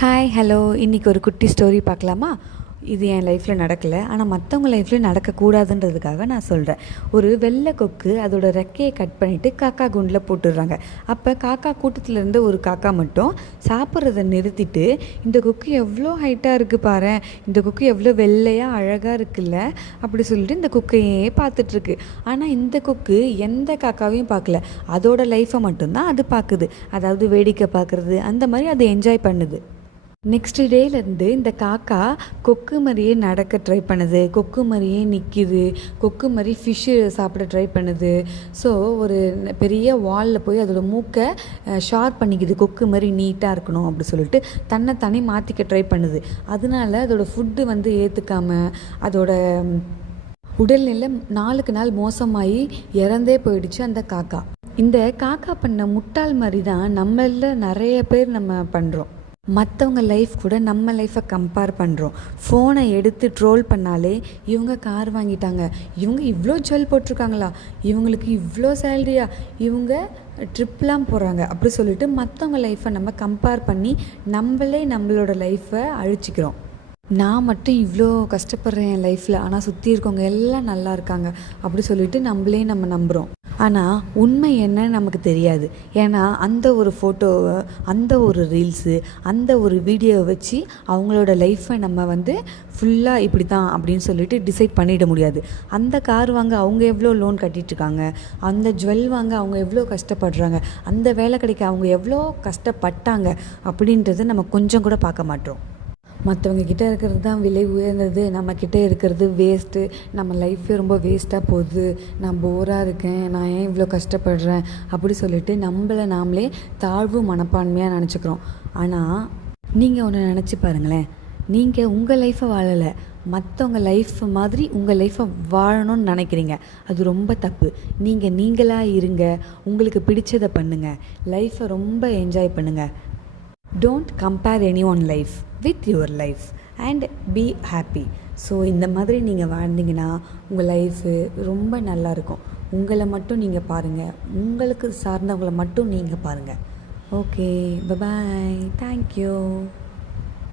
Hi hello இன்றைக்கி ஒரு குட்டி ஸ்டோரி பார்க்கலாமா? இது என் லைஃப்பில் நடக்கலை, ஆனால் மற்றவங்க லைஃப்லையும் நடக்கக்கூடாதுன்றதுக்காக நான் சொல்கிறேன். ஒரு வெள்ளை கொக்கு அதோட ரெக்கையை கட் பண்ணிவிட்டு காக்கா குண்டில் போட்டுடுறாங்க. அப்போ காக்கா கூட்டத்திலேருந்து ஒரு காக்கா மட்டும் சாப்பிட்றத நிறுத்திட்டு, இந்த கொக்கு எவ்வளோ ஹைட்டாக இருக்குது பாரு, இந்த கொக்கு எவ்வளோ வெள்ளையாக அழகாக இருக்குல்ல அப்படி சொல்லிட்டு இந்த கொக்கையே பார்த்துட்ருக்கு. ஆனால் இந்த கொக்கு எந்த காக்காவையும் பார்க்கல, அதோட லைஃப்பை மட்டும்தான் அது பார்க்குது. அதாவது வேடிக்கை பார்க்குறது, அந்த மாதிரி அதை என்ஜாய் பண்ணுது. நெக்ஸ்ட் டேலேருந்து இந்த காக்கா கொக்கு மாதிரியே நடக்க ட்ரை பண்ணுது, கொக்கு மாதிரியே நிற்கிது, கொக்கு மாதிரி ஃபிஷ்ஷு சாப்பிட ட்ரை பண்ணுது. ஸோ ஒரு பெரிய வாலில் போய் அதோட மூக்கை ஷார்ப் பண்ணிக்குது, கொக்கு மாதிரி நீட்டாக இருக்கணும் அப்படி சொல்லிட்டு தன்னை தானே மாற்றிக்க ட்ரை பண்ணுது. அதனால அதோட ஃபுட்டு ஏற்றுக்காமல் அதோட உடல்நிலை நாளுக்கு நாள் மோசமாகி இறந்தே போயிடுச்சு அந்த காக்கா. இந்த காக்கா பண்ண முட்டாள் மாதிரி தான் நம்மள நிறைய பேர் நம்ம பண்ணுறோம். மற்றவங்க லைஃப் கூட நம்ம லைஃப்பை கம்பேர் பண்ணுறோம். ஃபோனை எடுத்து ட்ரோல் பண்ணாலே இவங்க கார் வாங்கிட்டாங்க, இவங்க இவ்வளோ ஜுவல் போட்டிருக்காங்களா, இவங்களுக்கு இவ்வளோ சேலரியா, இவங்க ட்ரிப்லாம் போகிறாங்க அப்படி சொல்லிட்டு மற்றவங்க லைஃப்பை நம்ம கம்பேர் பண்ணி நம்மளே நம்மளோட லைஃப்பை அழிச்சிக்கிறோம். நான் மட்டும் இவ்வளோ கஷ்டப்படுறேன் என் லைஃப்பில், ஆனால் சுற்றி இருக்கவங்க எல்லாம் நல்லா இருக்காங்க அப்படி சொல்லிட்டு நம்மளே நம்ம நம்புகிறோம். ஆனால் உண்மை என்னன்னு நமக்கு தெரியாது. ஏன்னா அந்த ஒரு ஃபோட்டோவை, அந்த ஒரு ரீல்ஸு, அந்த ஒரு வீடியோவை வச்சு அவங்களோட லைஃப்பை நம்ம ஃபுல்லாக இப்படி தான் அப்படின்னு சொல்லிட்டு டிசைட் பண்ணிட முடியாது. அந்த கார் வாங்க அவங்க எவ்வளோ லோன் கட்டிகிட்ருக்காங்க, அந்த ஜுவல் வாங்க அவங்க எவ்வளோ கஷ்டப்படுறாங்க, அந்த வேலை கிடைக்க அவங்க எவ்வளோ கஷ்டப்பட்டாங்க அப்படின்றத நம்ம கொஞ்சம் கூட பார்க்க மாட்டோம். மற்றவங்க கிட்டே இருக்கிறது தான் விலை உயர்ந்தது, நம்மக்கிட்ட இருக்கிறது வேஸ்ட்டு, நம்ம லைஃபே ரொம்ப வேஸ்ட்டாக போகுது, நான் போராக இருக்கேன், நான் ஏன் இவ்வளோ கஷ்டப்படுறேன் அப்படி சொல்லிட்டு நம்மளை நாமளே தாழ்வு மனப்பான்மையாக நினச்சிக்கிறோம். ஆனால் நீங்கள் ஒன்று நினச்சி பாருங்களேன், நீங்கள் உங்கள் லைஃப்பை வாழலை, மற்றவங்க லைஃப் மாதிரி உங்கள் லைஃப்பை வாழணும்னு நினைக்கிறீங்க. அது ரொம்ப தப்பு. நீங்கள் நீங்களாக இருங்க, உங்களுக்கு பிடிச்சதை பண்ணுங்கள், லைஃப்பை ரொம்ப என்ஜாய் பண்ணுங்கள். Don't compare anyone's life with your life and be happy. So இந்த மாதிரி நீங்கள் வாழ்ந்தீங்கன்னா உங்கள் லைஃபு ரொம்ப நல்லாயிருக்கும். உங்களை மட்டும் நீங்கள் பாருங்கள், உங்களுக்கு சார்ந்தவங்களை மட்டும் நீங்கள் பாருங்கள். Okay, bye bye, thank you.